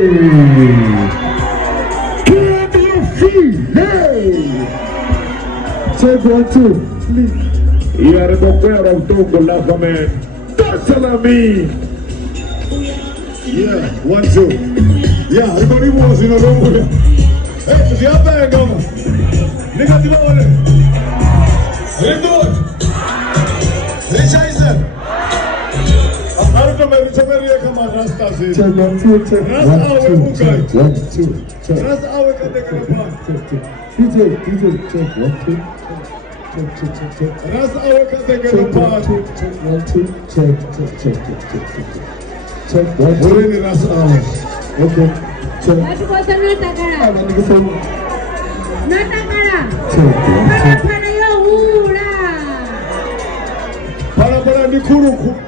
Can you feel it? Check 1, 2, please. You are the prayer of Tongo Lava man. That's all I mean. Yeah, 1, 2. Yeah, everybody was in a room. Hey, the other guy, go. Nigga, do it. Let's do it. Let's try it. I don't know, maybe somebody come on, Rasta says. Check 1, 2, check. Rasta, 1, 2, check. Rasta, I will come take a part. DJ, check 1, 2. Check. Rasta, I will come take a part. Check 1, 2, check. Check 1, 2. Okay. Check. Watu kosa natakara. Natakara. Check. Phalaphala yo hula. Phalaphala ni kuru.